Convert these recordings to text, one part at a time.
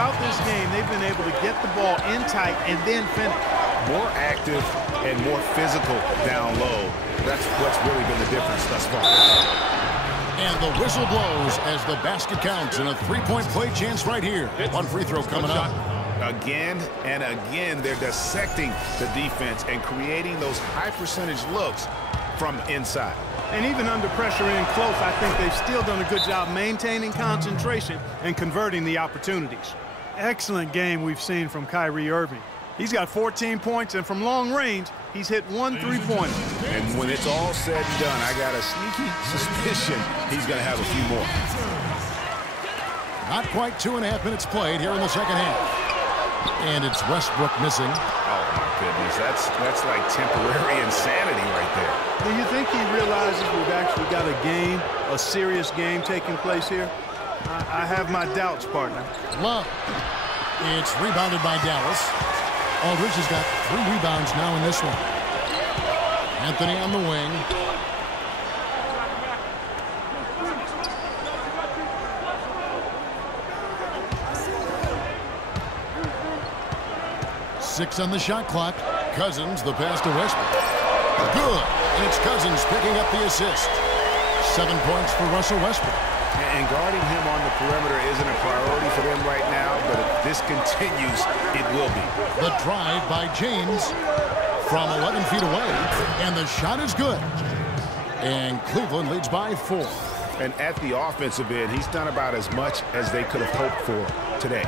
throughout this game, they've been able to get the ball in tight and then finish. More active and more physical down low. That's what's really been the difference thus far. And the whistle blows as the basket counts, and a three-point play chance right here. One free throw coming up. Again and again, they're dissecting the defense and creating those high-percentage looks from inside. And even under pressure in close, I think they've still done a good job maintaining concentration and converting the opportunities. Excellent game we've seen from Kyrie Irving. He's got 14 points, and from long range, he's hit 1 3-pointer. And when it's all said and done, I got a sneaky suspicion he's going to have a few more. Not quite 2.5 minutes played here in the second half. And it's Westbrook missing. Oh, my goodness. That's like temporary insanity right there. Do you think he realizes we've actually got a game, a serious game taking place here? I have my doubts, partner. Love. It's rebounded by Dallas. Aldridge has got 3 rebounds now in this one. Anthony on the wing. Six on the shot clock. Cousins, the pass to Westbrook. Good. And it's Cousins picking up the assist. 7 points for Russell Westbrook. And guarding him on the perimeter isn't a priority for them right now, but if this continues, it will be. The drive by James from 11 feet away, and the shot is good. And Cleveland leads by 4. And at the offensive end, he's done about as much as they could have hoped for today.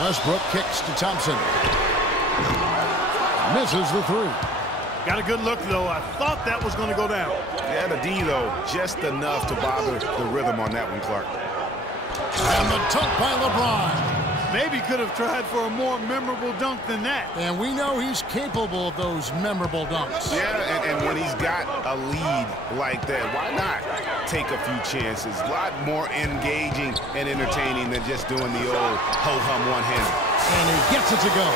Westbrook kicks to Thompson. Misses the 3. Got a good look, though. I thought that was going to go down. Yeah, the D, though, just enough to bother the rhythm on that one, Clark. And the dunk by LeBron. Maybe could have tried for a more memorable dunk than that. And we know he's capable of those memorable dunks. Yeah, and when he's got a lead like that, why not take a few chances? A lot more engaging and entertaining than just doing the old ho-hum one-hander. And he gets it to go.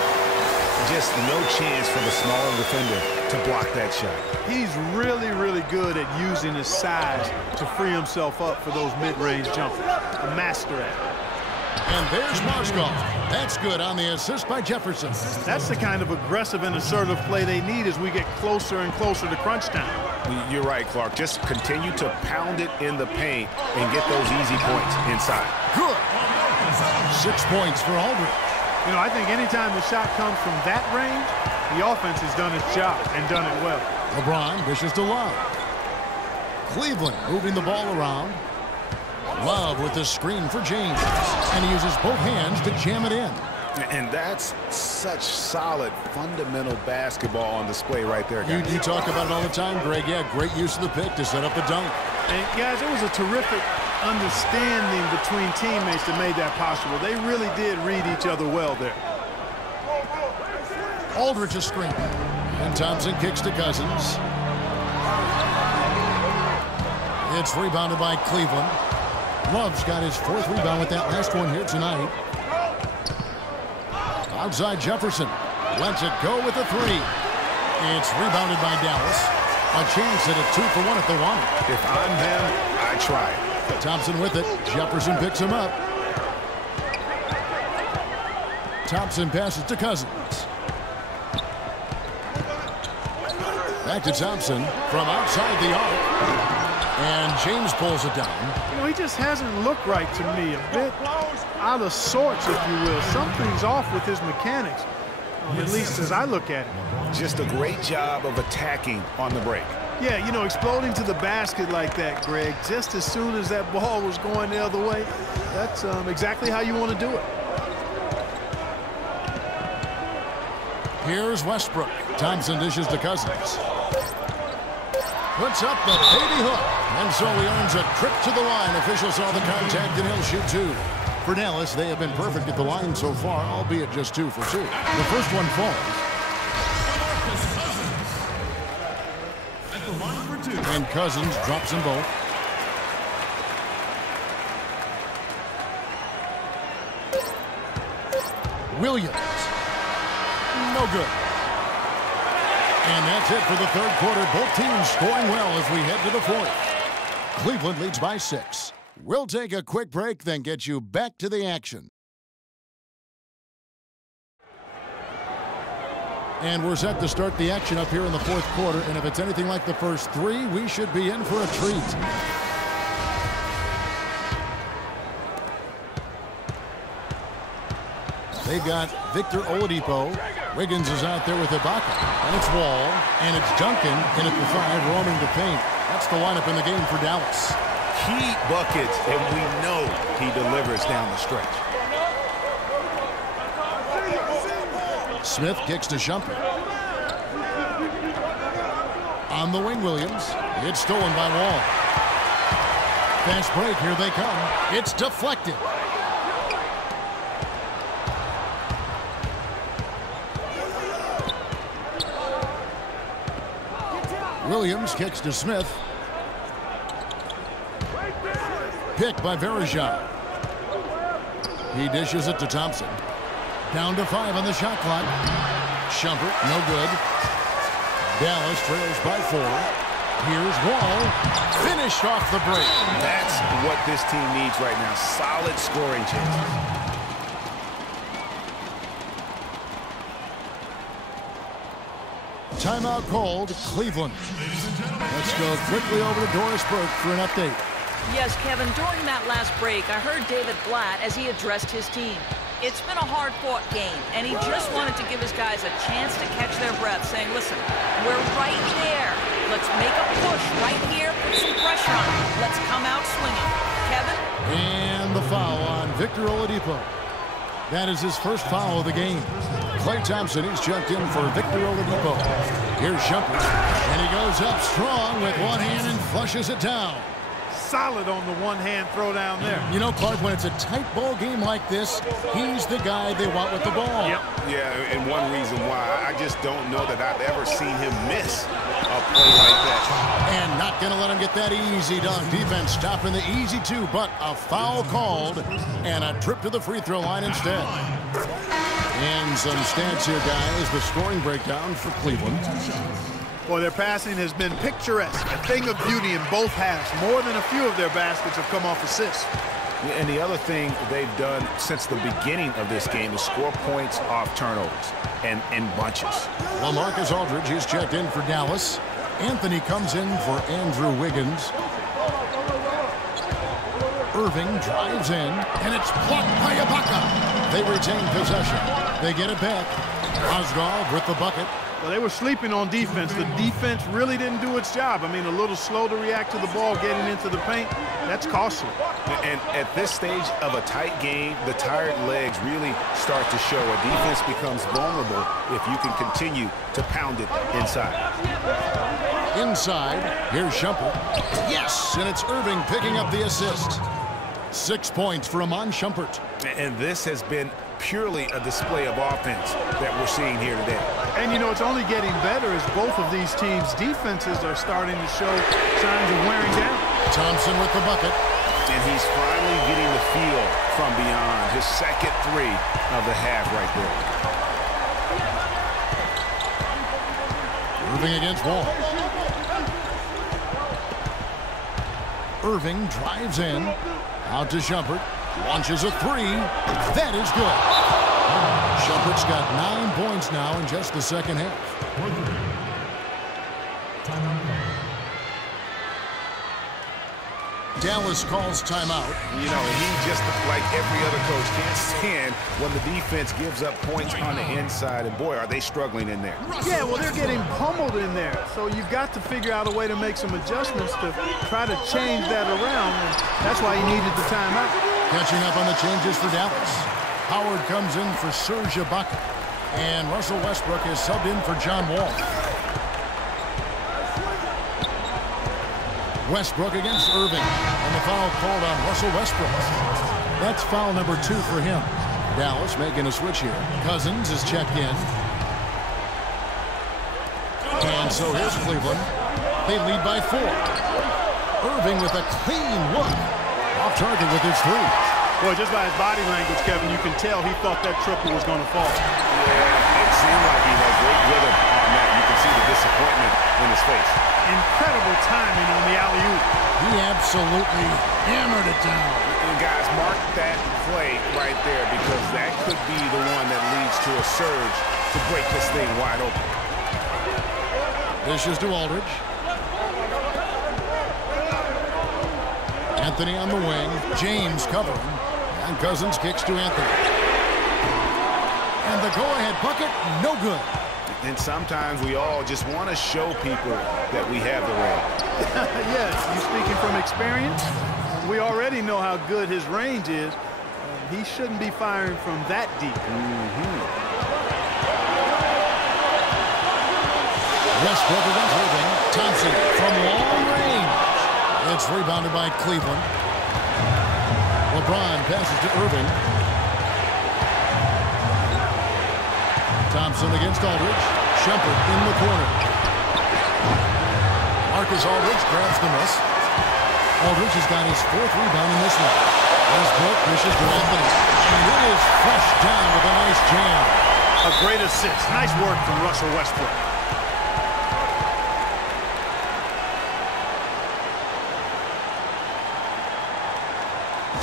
Just no chance for the smaller defender to block that shot. He's really, really good at using his size to free himself up for those mid-range jumpers. A master at it. And there's Marshall. That's good on the assist by Jefferson. That's the kind of aggressive and assertive play they need as we get closer and closer to crunch time. You're right, Clark. Just continue to pound it in the paint and get those easy points inside. Good. 6 points for Aldridge. You know, I think anytime the shot comes from that range, the offense has done its job and done it well. LeBron dishes to Love. Cleveland moving the ball around. Love with the screen for James. And he uses both hands to jam it in. And that's such solid, fundamental basketball on display right there, guys. You talk about it all the time, Greg. Yeah, great use of the pick to set up the dunk. And, guys, it was a terrific understanding between teammates that made that possible. They really did read each other well there. Aldridge a screen. And Thompson kicks to Cousins. It's rebounded by Cleveland. Love's got his 4th rebound with that last one here tonight. Outside Jefferson. Lets it go with the 3. It's rebounded by Dallas. A chance at a 2-for-1 if they want it. If I'm them, I try it. Thompson with it. Jefferson picks him up. Thompson passes to Cousins. Back to Thompson from outside the arc. And James pulls it down. You know, he just hasn't looked right to me. A bit out of sorts, if you will. Something's off with his mechanics, at least as I look at it. Just a great job of attacking on the break. Yeah, you know, exploding to the basket like that, Greg, just as soon as that ball was going the other way, that's exactly how you want to do it. Here's Westbrook. Thompson dishes to Cousins. Puts up the baby hook. And so he earns a trip to the line. Officials saw the contact and he'll shoot 2. For Dallas, they have been perfect at the line so far, albeit just 2 for 2. The first one falls. And Cousins drops them both. Williams. No good. And that's it for the 3rd quarter. Both teams scoring well as we head to the 4th. Cleveland leads by 6. We'll take a quick break, then get you back to the action. And we're set to start the action up here in the fourth quarter. And if it's anything like the first three, we should be in for a treat. They've got Victor Oladipo. Wiggins is out there with Ibaka. And it's Wall. And it's Duncan in at the 5, roaming the paint. That's the lineup in the game for Dallas. Key buckets, and we know he delivers down the stretch. Smith kicks to Shumpert. On the wing, Williams. It's stolen by Wall. Fast break, here they come. It's deflected. Williams kicks to Smith. Picked by Verejao. He dishes it to Thompson. Down to 5 on the shot clock. Shumpert, no good. Dallas trails by 4. Here's Wall. Finished off the break. That's what this team needs right now. Solid scoring chances. Timeout called, Cleveland. Let's go quickly over to Doris Burke for an update. Yes, Kevin, during that last break, I heard David Blatt as he addressed his team. It's been a hard-fought game, and he just wanted to give his guys a chance to catch their breath, saying, listen, we're right there. Let's make a push right here, put some pressure on it. Let's come out swinging. Kevin? And the foul on Victor Oladipo. That is his first foul of the game. Klay Thompson, he's checked in for Victor Oladipo. Here's Shumpert, and he goes up strong with one hand and flushes it down. Solid on the one-hand throw down there. You know, Clark, when it's a tight ball game like this, he's the guy they want with the ball. Yep. Yeah, and one reason why, I just don't know that I've ever seen him miss a play like that. And not going to let him get that easy dunk. Defense stopping the easy two, but a foul called and a trip to the free throw line instead. And some stats here, guys. The scoring breakdown for Cleveland. Well, their passing has been picturesque, a thing of beauty in both halves. More than a few of their baskets have come off assists. And the other thing they've done since the beginning of this game is score points off turnovers and in bunches. LaMarcus Aldridge is checked in for Dallas. Anthony comes in for Andrew Wiggins. Irving drives in, and it's blocked by Ibaka. They retain possession. They get it back. Oswald with the bucket. Well, they were sleeping on defense. The defense really didn't do its job. I mean, a little slow to react to the ball getting into the paint. That's costly. And at this stage of a tight game, the tired legs really start to show. A defense becomes vulnerable if you can continue to pound it inside. Inside, here's Shumpert. Yes, and it's Irving picking up the assist. 6 points for Iman Shumpert. And this has been purely a display of offense that we're seeing here today. And, you know, it's only getting better as both of these teams' defenses are starting to show signs of wearing down. Thompson with the bucket. And he's finally getting the feel from beyond. His second 3 of the half right there. Irving against Wall. Irving drives in. Out to Shumpert. Launches a 3. That is good. Shumpert's got 9 points now in just the second half. Dallas calls timeout. You know, he just, like every other coach, can't stand when the defense gives up points on the inside. And, boy, are they struggling in there. Yeah, well, they're getting pummeled in there. So you've got to figure out a way to make some adjustments to try to change that around. And that's why he needed the timeout. Catching up on the changes for Dallas. Howard comes in for Serge Ibaka. And Russell Westbrook is subbed in for John Wall. Westbrook against Irving. And the foul called on Russell Westbrook. That's foul number 2 for him. Dallas making a switch here. Cousins is checked in. And so here's Cleveland. They lead by 4. Irving with a clean look. Off target with his 3. Boy, just by his body language, Kevin, you can tell he thought that triple was going to fall. Yeah, it seemed like he had great rhythm on that. You can see the disappointment in his face. Incredible timing on the alley-oop. He absolutely hammered it down. And guys, mark that play right there because that could be the one that leads to a surge to break this thing wide open. Dishes to Aldridge. Anthony on the wing. James covering. And Cousins kicks to Anthony. And the go-ahead bucket, no good. And sometimes we all just want to show people that we have the range. Yes, you speaking from experience? We already know how good his range is. He shouldn't be firing from that deep. Westbrook against Irving. Thompson from long range. It's rebounded by Cleveland. LeBron passes to Irving. Thompson against Aldridge. Shumpert in the corner. Marcus Aldridge grabs the miss. Aldridge has got his 4th rebound in this one. Westbrook pushes to Anthony. And it is flushed down with a nice jam. A great assist. Nice work from Russell Westbrook.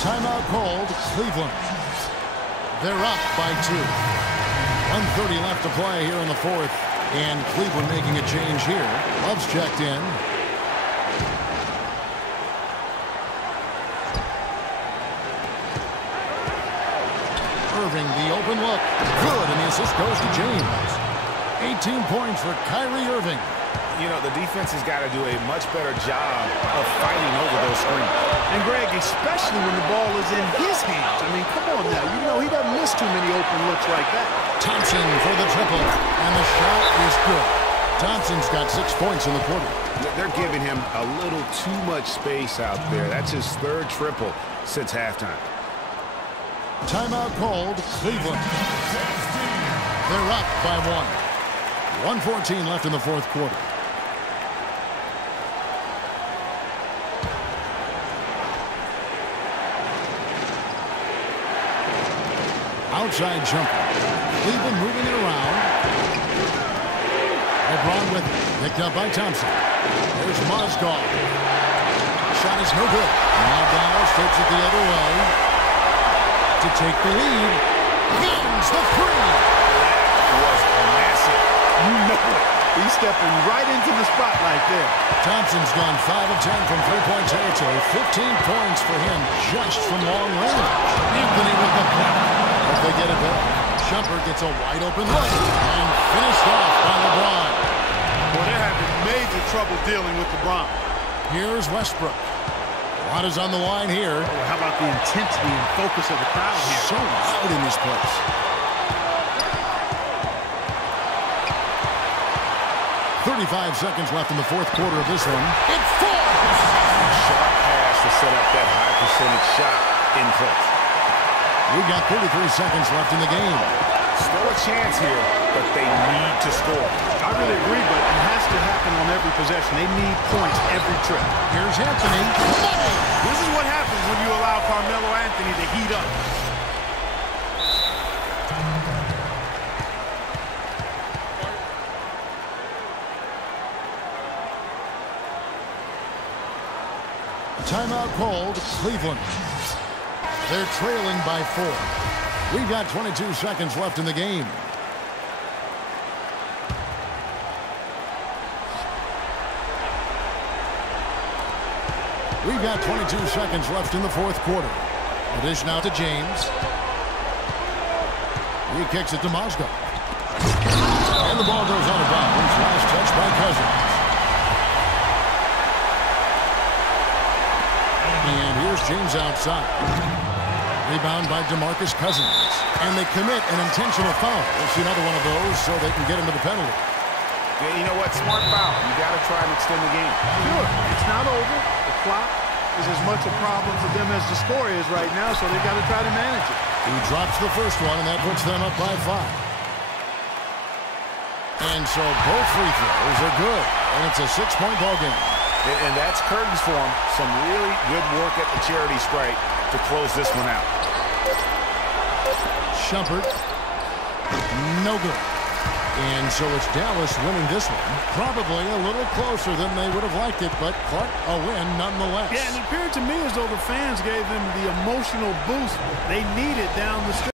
Timeout called, Cleveland. They're up by 2. 1:30 left to play here in the 4th. And Cleveland making a change here. Love's checked in. Irving, the open look. Good, and the assist goes to James. 18 points for Kyrie Irving. You know, the defense has got to do a much better job of fighting over those screens. And, Greg, especially when the ball is in his hands. I mean, come on now. You know he doesn't miss too many open looks like that. Thompson for the triple, and the shot is good. Thompson's got 6 points in the quarter. They're giving him a little too much space out there. That's his 3rd triple since halftime. Timeout called, Cleveland. They're up by 1. 1:14 left in the 4th quarter. Outside jumper. Cleveland moving it around. LeBron with it. Picked up by Thompson. There's Mozgov. Shot is no good. Now Dallas takes it the other way to take the lead. Gains the 3. That was massive. You know it. He's stepping right into the spotlight there. Thompson's gone 5 of 10 from three-point territory. 15 points for him just from long range. Anthony with the block. If they get it back, Shumpert gets a wide-open look and finished off by LeBron. Well, they're having major trouble dealing with LeBron. Here's Westbrook. A lot is on the line here. Oh, how about the intensity and focus of the crowd here? So loud in this place. .35 seconds left in the 4th quarter of this one. It falls! Sharp pass to set up that high percentage shot in close. We've got 33 seconds left in the game. Still a chance here, but they need to score. I really agree, but it has to happen on every possession. They need points every trip. Here's Anthony. Money! This is what happens when you allow Carmelo Anthony to heat up. Timeout called, Cleveland. They're trailing by 4. We've got 22 seconds left in the game. We've got 22 seconds left in the 4th quarter. The dish now to James. He kicks it to Mozgov. And the ball goes out of bounds. Last touch by Cousins. And here's James outside. Rebound by DeMarcus Cousins. And they commit an intentional foul. We'll see another one of those so they can get into the penalty. Yeah, you know what? Smart foul. You got to try and extend the game. Sure, it's not over. The clock is as much a problem for them as the score is right now, so they've got to try to manage it. He drops the first one, and that puts them up by 5. And so both free throws are good. And it's a 6-point ball game. And that's curtains for him. Some really good work at the charity stripe to close this one out. Shumpert. No good. And so it's Dallas winning this one. Probably a little closer than they would have liked it, but Clark, a win nonetheless. Yeah, and it appeared to me as though the fans gave them the emotional boost they needed down the stretch.